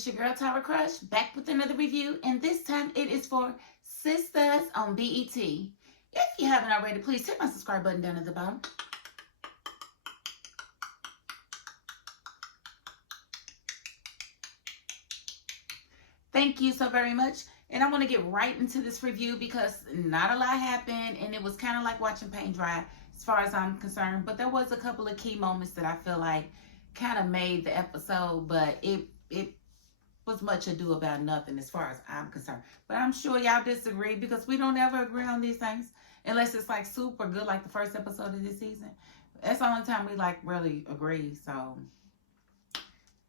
it's your girl Tyra Crush, back with another review, and this time it is for Sistas on BET. If you haven't already, please hit my subscribe button down at the bottom. Thank you so very much. And I want to get right into this review because not a lot happened, and it was kind of like watching paint dry as far as I'm concerned. But there was a couple of key moments that I feel like kind of made the episode, but it was much ado about nothing as far as I'm concerned. But I'm sure y'all disagree because we don't ever agree on these things unless it's like super good, like the first episode of this season. That's the only time we like really agree. So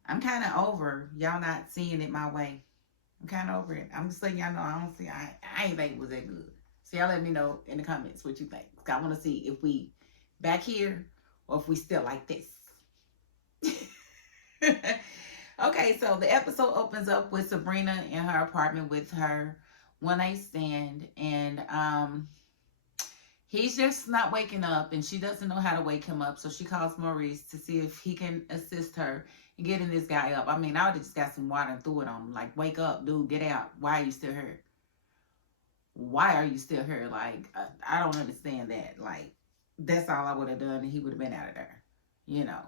I'm kind of over y'all not seeing it my way. I'm kind of over it. I'm just letting y'all know I ain't think it was that good. So y'all let me know in the comments what you think. I want to see if we back here or if we still like this. Okay, so the episode opens up with Sabrina in her apartment with her one-night stand, and he's just not waking up, and she doesn't know how to wake him up, so she calls Maurice to see if he can assist her in getting this guy up. I mean, I would have just got some water and threw it on him, like, wake up, dude, get out. Why are you still here? Why are you still here? Like, I don't understand that. Like, that's all I would have done, and he would have been out of there, you know.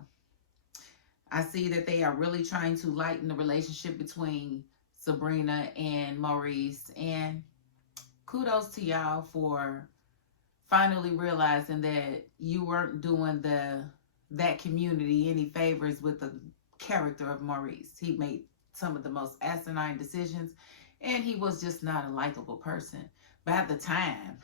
I see that they are really trying to lighten the relationship between Sabrina and Maurice. And kudos to y'all for finally realizing that you weren't doing that community any favors with the character of Maurice. He made some of the most asinine decisions, and he was just not a likable person. But at the time,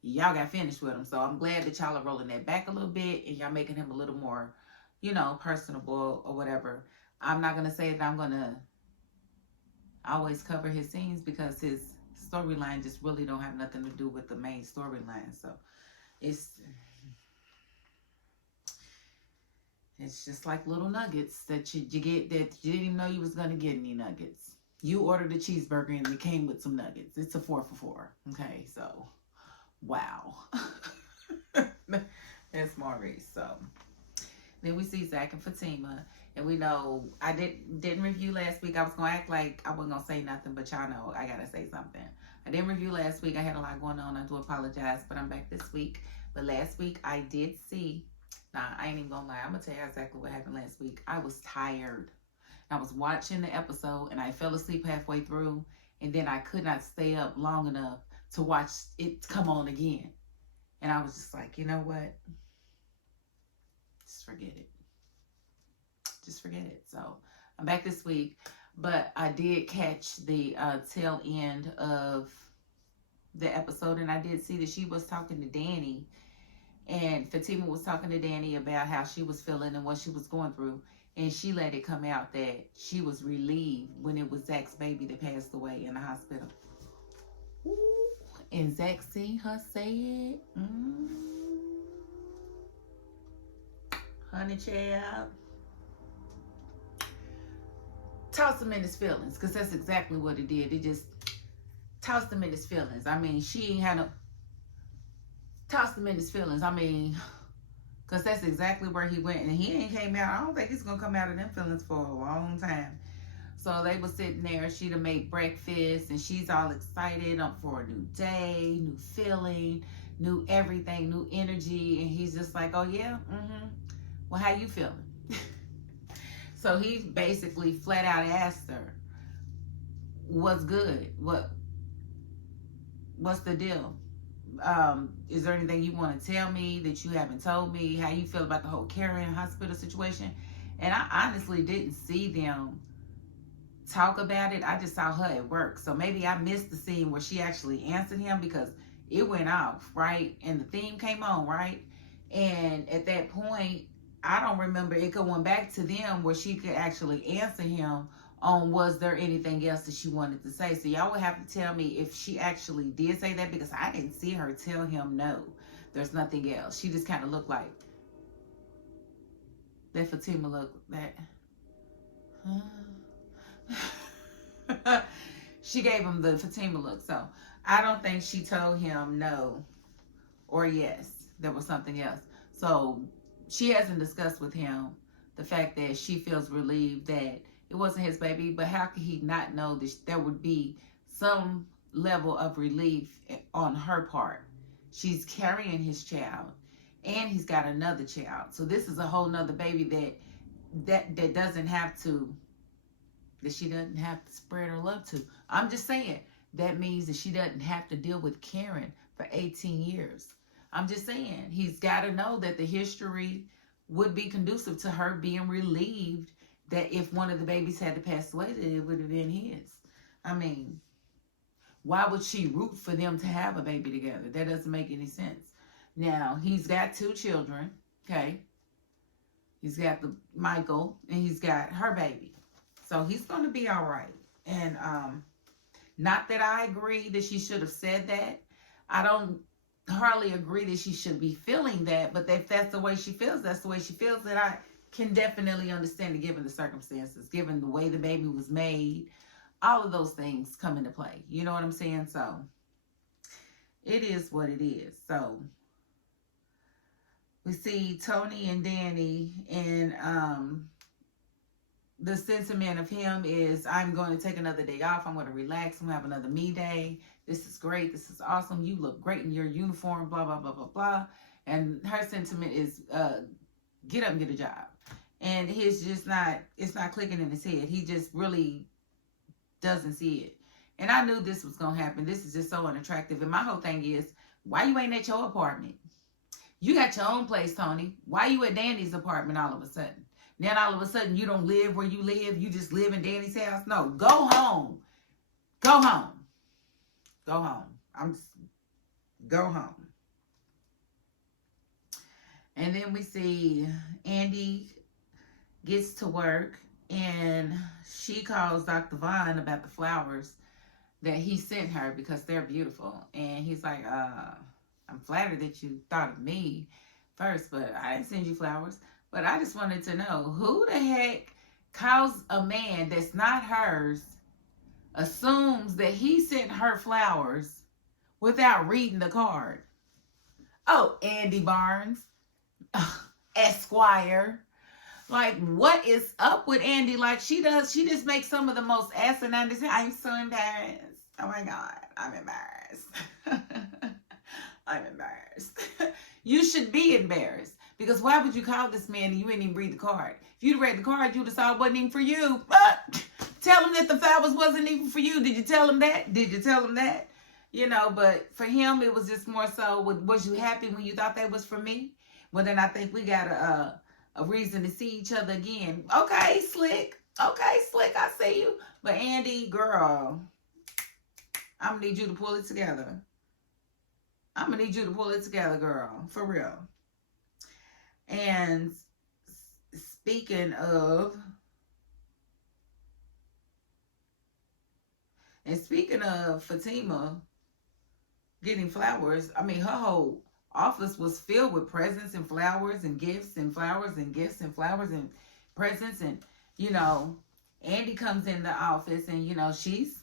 y'all got finished with him. So I'm glad that y'all are rolling that back a little bit and y'all making him a little more, you know, personable or whatever. I'm not going to say that I'm going to always cover his scenes because his storyline just really don't have nothing to do with the main storyline. So it's just like little nuggets that you get that you didn't even know you was going to get any nuggets. You ordered a cheeseburger and it came with some nuggets. It's a 4 for $4. Okay, so wow. That's Maurice. So then we see Zach and Fatima, and we know I didn't review last week. I was gonna act like I wasn't gonna say nothing, but y'all know I gotta say something. I didn't review last week. I had a lot going on. I do apologize, but I'm back this week. But last week I did see. Nah, I ain't even gonna lie. I'm gonna tell you exactly what happened last week. I was tired. I was watching the episode and I fell asleep halfway through, and then I could not stay up long enough to watch it come on again. And I was just like, you know what? Just forget it. Just forget it. So I'm back this week, but I did catch the tail end of the episode, and I did see that she was talking to Danny, and Fatima was talking to Danny about how she was feeling and what she was going through, and she let it come out that she was relieved when it was Zach's baby that passed away in the hospital. Ooh, and Zach seen her say it. Honey child. Tossed him in his feelings, because that's exactly what it did. It just tossed him in his feelings. I mean, she ain't had no... Tossed him in his feelings. I mean, because that's exactly where he went. And he ain't came out. I don't think he's going to come out of them feelings for a long time. So they were sitting there. She'd have made breakfast, and she's all excited for a new day, new feeling, new everything, new energy. And he's just like, oh, yeah? Well, how you feeling? So he basically flat out asked her, what's good? What's the deal? Is there anything you want to tell me that you haven't told me? How you feel about the whole Karen hospital situation? And I honestly didn't see them talk about it. I just saw her at work. So maybe I missed the scene where she actually answered him, because it went off, right? And the theme came on, right? And at that point, I don't remember it going back to them where she could actually answer him on was there anything else that she wanted to say. So y'all would have to tell me if she actually did say that, because I didn't see her tell him no, there's nothing else. She just kind of looked like that. Fatima looked that. She gave him the Fatima look. So I don't think she told him no or yes. There was something else. So she hasn't discussed with him the fact that she feels relieved that it wasn't his baby, but how could he not know that there would be some level of relief on her part? She's carrying his child, and he's got another child. So this is a whole nother baby that doesn't have to, that she doesn't have to spread her love to. I'm just saying, that means that she doesn't have to deal with Karen for 18 years. I'm just saying, he's got to know that the history would be conducive to her being relieved that if one of the babies had to pass away, that it would have been his. I mean, why would she root for them to have a baby together? That doesn't make any sense. Now, he's got 2 children, okay? He's got the Michael, and he's got her baby. So he's going to be all right. And not that I agree that she should have said that. I don't hardly agree that she should be feeling that. But if that's the way she feels, that's the way she feels. That I can definitely understand it given the circumstances, given the way the baby was made. All of those things come into play. You know what I'm saying? So it is what it is. So we see Tony and Danny, and the sentiment of him is, I'm going to take another day off. I'm going to relax. I'm going to have another me day. This is great. This is awesome. You look great in your uniform, blah, blah, blah, blah, blah. And her sentiment is, get up and get a job. And he's just not, it's not clicking in his head. He just really doesn't see it. And I knew this was going to happen. This is just so unattractive. And my whole thing is, why you ain't at your apartment? You got your own place, Tony. Why you at Danny's apartment all of a sudden? Then all of a sudden you don't live where you live. You just live in Danny's house. No, go home. Go home. Go home. Go home. And then we see Andy gets to work, and she calls Dr. Vaughn about the flowers that he sent her because they're beautiful. And he's like, I'm flattered that you thought of me first, but I didn't send you flowers. But I just wanted to know, who the heck calls a man that's not hers, assumes that he sent her flowers without reading the card? Oh, Andy Barnes, Esquire. Like, what is up with Andy? Like, she just makes some of the most asinine decisions. I'm so embarrassed. Oh my God, I'm embarrassed. I'm embarrassed. You should be embarrassed. Because why would you call this man and you didn't even read the card? If you'd read the card, you'd have saw it wasn't even for you. But tell him that the flowers wasn't even for you. Did you tell him that? Did you tell him that? You know, but for him, it was just more so, was you happy when you thought that was for me? Well, then I think we got a reason to see each other again. Okay, Slick. Okay, Slick, I see you. But Andy, girl, I'm going to need you to pull it together. I'm going to need you to pull it together, girl. For real. And speaking of Fatima getting flowers, I mean, her whole office was filled with presents and flowers and gifts and flowers and gifts and flowers and presents. And, you know, Andy comes in the office and, you know, she's,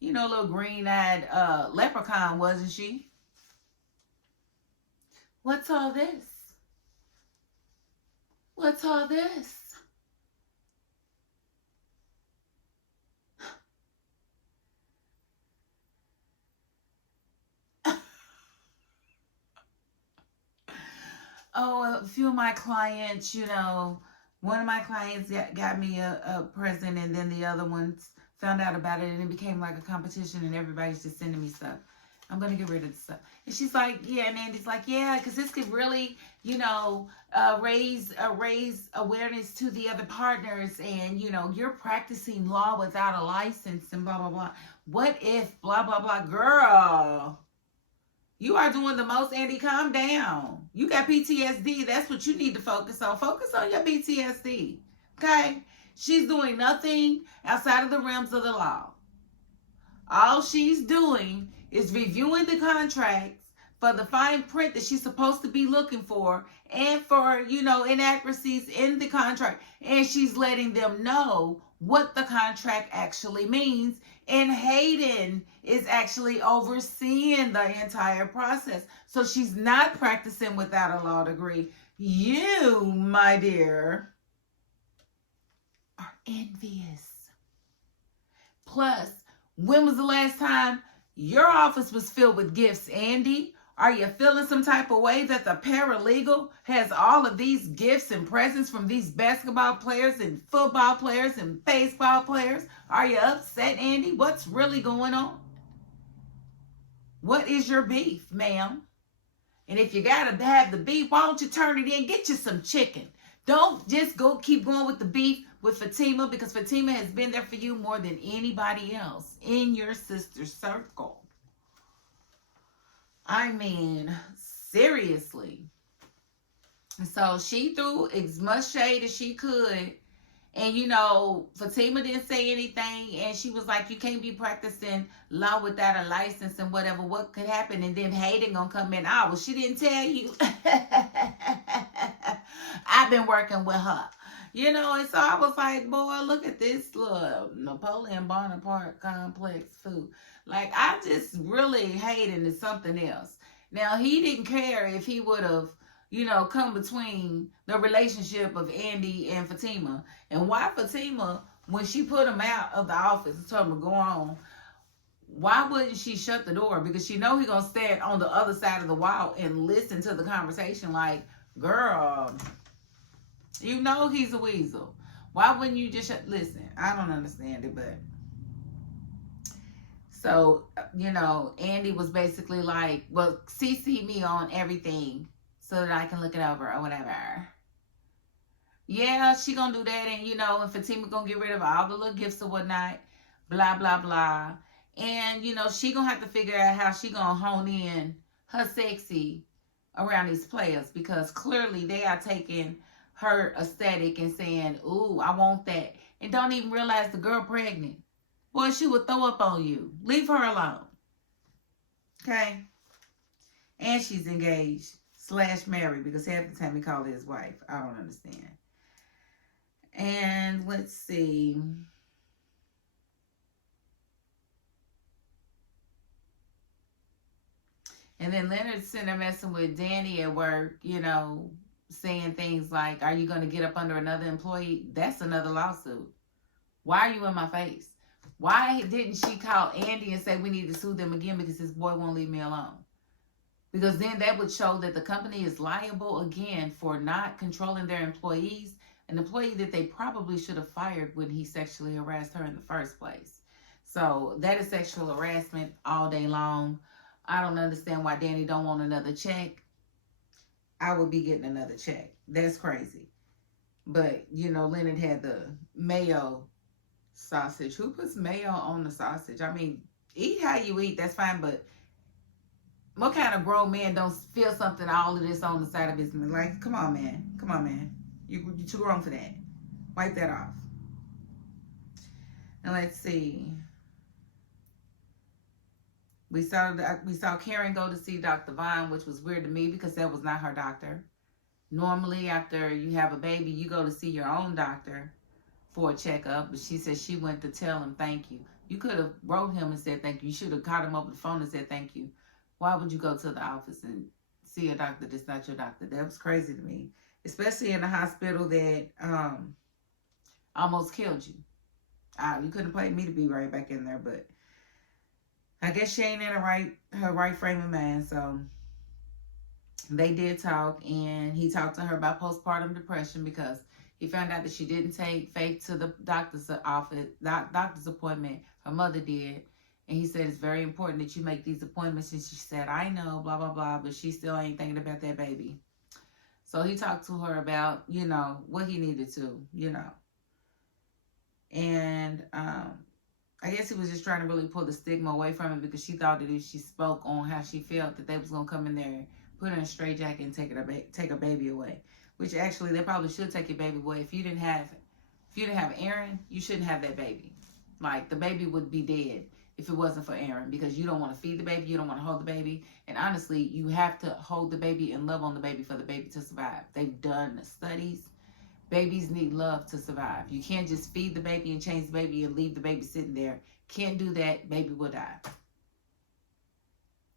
you know, a little green-eyed leprechaun, wasn't she? What's all this? What's all this? Oh, a few of my clients, you know, one of my clients got me a present, and then the other ones found out about it, and it became like a competition, and everybody's just sending me stuff. I'm going to get rid of the stuff. And she's like, yeah, and Andy's like, yeah, because this could really, you know, raise awareness to the other partners, and, you know, you're practicing law without a license and blah, blah, blah. What if blah, blah, blah? Girl, you are doing the most, Andy. Calm down. You got PTSD. That's what you need to focus on. Focus on your PTSD, okay? She's doing nothing outside of the realms of the law. All she's doing is reviewing the contracts for the fine print that she's supposed to be looking for, and for, you know, inaccuracies in the contract. And she's letting them know what the contract actually means. And Hayden is actually overseeing the entire process. So she's not practicing without a law degree. You, my dear, are envious. Plus, when was the last time your office was filled with gifts, Andy? Are you feeling some type of way that the paralegal has all of these gifts and presents from these basketball players and football players and baseball players? Are you upset, Andy? What's really going on? What is your beef, ma'am? And if you gotta have the beef, why don't you turn it in? Get you some chicken. Don't just keep going with the beef with Fatima, because Fatima has been there for you more than anybody else in your sister's circle. I mean, seriously. So she threw as much shade as she could. And, you know, Fatima didn't say anything. And she was like, you can't be practicing law without a license and whatever. What could happen? And then Hayden gonna come in. Oh, well, she didn't tell you. I've been working with her. You know, and so I was like, boy, look at this little Napoleon Bonaparte complex food. Like, I just really Hayden is something else. Now, he didn't care if he would have, you know, come between the relationship of Andy and Fatima. And why Fatima, when she put him out of the office and told him to go on, why wouldn't she shut the door? Because she know he gonna stand on the other side of the wall and listen to the conversation like, girl, you know he's a weasel. Why wouldn't you just listen? I don't understand it, but... So, you know, Andy was basically like, well, CC me on everything so that I can look it over or whatever. Yeah, she gonna do that, and, you know, and Fatima gonna get rid of all the little gifts or whatnot, blah, blah, blah. And, you know, she gonna have to figure out how she gonna hone in her sexy around these players, because clearly they are taking her aesthetic and saying, ooh, I want that, and don't even realize the girl pregnant. Boy, she would throw up on you. Leave her alone. Okay? And she's engaged / married, because half the time he called her his wife. I don't understand. And let's see. And then Leonard's sitting there messing with Danny at work, you know, saying things like, are you going to get up under another employee? That's another lawsuit. Why are you in my face? Why didn't she call Andy and say we need to sue them again because this boy won't leave me alone? Because then that would show that the company is liable again for not controlling their employees, an employee that they probably should have fired when he sexually harassed her in the first place. So that is sexual harassment all day long. I don't understand why Danny don't want another check. I would be getting another check. That's crazy. But, you know, Leonard had the mayo sausage. Who puts mayo on the sausage? I mean, eat how you eat, that's fine, but what kind of grown man don't feel something, all of this on the side of his, like, come on, man. Come on, man. You're too grown for that. Wipe that off. And let's see. We saw Karen go to see Dr. Vaughn, which was weird to me because that was not her doctor. Normally, after you have a baby, you go to see your own doctor for a checkup, but she said she went to tell him thank you. You could have wrote him and said thank you. You should have called him over the phone and said thank you. Why would you go to the office and see a doctor that's not your doctor? That was crazy to me, especially in a hospital that almost killed you. You couldn't play me to be right back in there, but I guess she ain't in her right frame of mind. So they did talk, and he talked to her about postpartum depression because he found out that she didn't take Faith to the doctor's office, doctor's appointment. Her mother did. And he said, it's very important that you make these appointments. And she said, I know, blah, blah, blah. But she still ain't thinking about that baby. So he talked to her about, you know, what he needed to, you know. And I guess he was just trying to really pull the stigma away from it, because she thought that if she spoke on how she felt, that they was going to come in there and put her in a straitjacket and take her baby away. Which actually, they probably should take your baby away. If you didn't have Aaron, you shouldn't have that baby. Like, the baby would be dead if it wasn't for Aaron, because you don't want to feed the baby, you don't want to hold the baby, and honestly, you have to hold the baby and love on the baby for the baby to survive. They've done studies. Babies need love to survive. You can't just feed the baby and change the baby and leave the baby sitting there. Can't do that. Baby will die.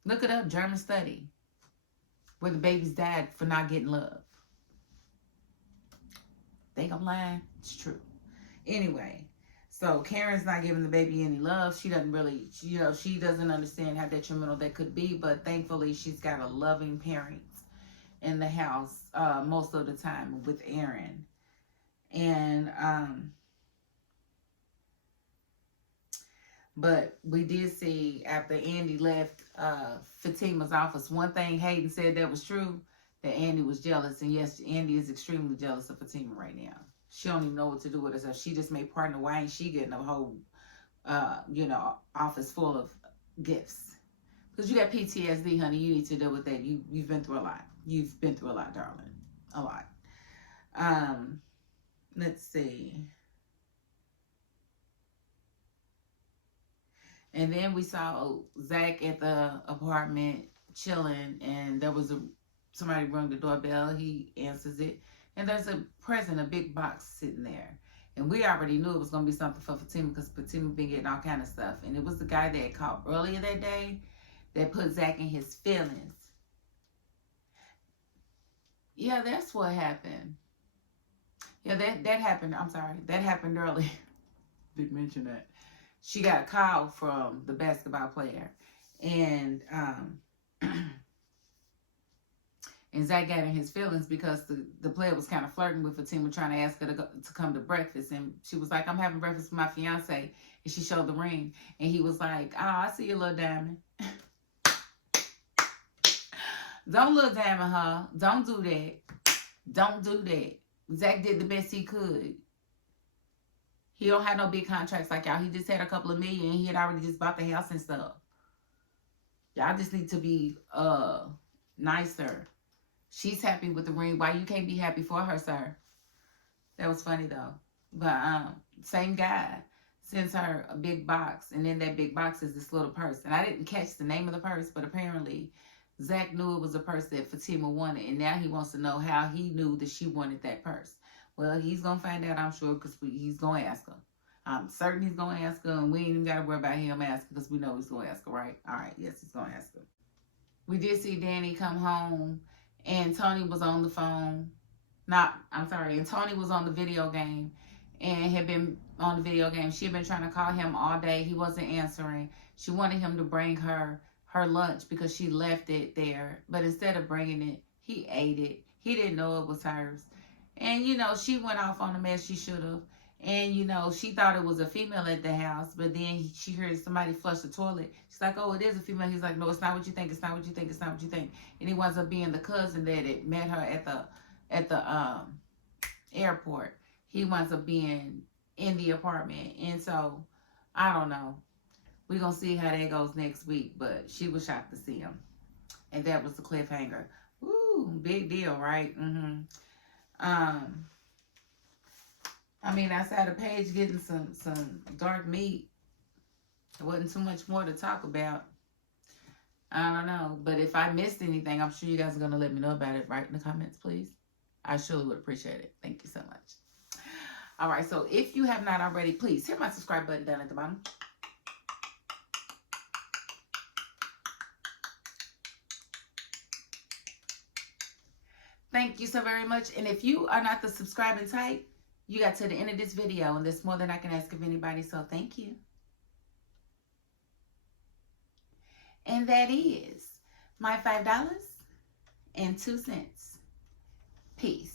Look it up, German study, where the babies died for not getting love. Think I'm lying? It's true. Anyway, So Karen's not giving the baby any love. She doesn't really, you know, she doesn't understand how detrimental that could be. But thankfully, she's got a loving parent in the house most of the time with Aaron. And but we did see after Andy left Fatima's office, one thing Hayden said that was true, that Andy was jealous. And yes, Andy is extremely jealous of Fatima right now. She don't even know what to do with herself. She just made partner. Why ain't she getting a whole, you know, office full of gifts? Because you got PTSD, honey. You need to deal with that. You've been through a lot. You've been through a lot, darling. A lot. Let's see. And then we saw Zach at the apartment chilling, and there was somebody rung the doorbell. He answers it, and there's a present, a big box sitting there. And we already knew it was going to be something for Fatima because Fatima been getting all kind of stuff. And it was the guy that called earlier that day that put Zach in his feelings. Yeah, that's what happened. Yeah, that happened. I'm sorry. That happened early. Didn't mention that. She got a call from the basketball player. And and Zach got in his feelings because the player was kind of flirting with Fatima, trying to ask her to come to breakfast. And she was like, I'm having breakfast with my fiance. And she showed the ring. And he was like, oh, I see your little diamond. Don't little diamond her. Don't do that. Don't do that. Zach did the best he could. He don't have no big contracts like y'all. He just had a couple of million. He had already just bought the house and stuff. Y'all just need to be nicer. She's happy with the ring. Why you can't be happy for her, sir? That was funny though. But same guy sends her a big box, and in that big box is this little purse. And I didn't catch the name of the purse, but apparently Zach knew it was a purse that Fatima wanted, and now he wants to know how he knew that she wanted that purse. Well, he's going to find out, I'm sure, because he's going to ask her. I'm certain he's going to ask her, and we ain't even got to worry about him asking because we know he's going to ask her, right? All right, yes, he's going to ask her. We did see Danny come home, and Tony was on the phone. And Tony was on the video game and had been on the video game. She had been trying to call him all day. He wasn't answering. She wanted him to bring her lunch because she left it there. But instead of bringing it, he ate it. He didn't know it was hers. And, you know, she went off on a mess she should have. And, you know, she thought it was a female at the house. But then she heard somebody flush the toilet. She's like, oh, it is a female. He's like, no, it's not what you think. It's not what you think. It's not what you think. And he winds up being the cousin that had met her at the airport. He winds up being in the apartment. And so, I don't know. We're going to see how that goes next week. But she was shocked to see him. And that was the cliffhanger. Woo, big deal, right? Mm-hmm. I mean, outside of Paige getting some dark meat, there wasn't too much more to talk about. I don't know. But if I missed anything, I'm sure you guys are going to let me know about it. Right in the comments, please. I surely would appreciate it. Thank you so much. All right. So if you have not already, please hit my subscribe button down at the bottom. Thank you so very much. And if you are not the subscribing type, you got to the end of this video, and there's more than I can ask of anybody, so thank you. And that is my $5.02. Peace.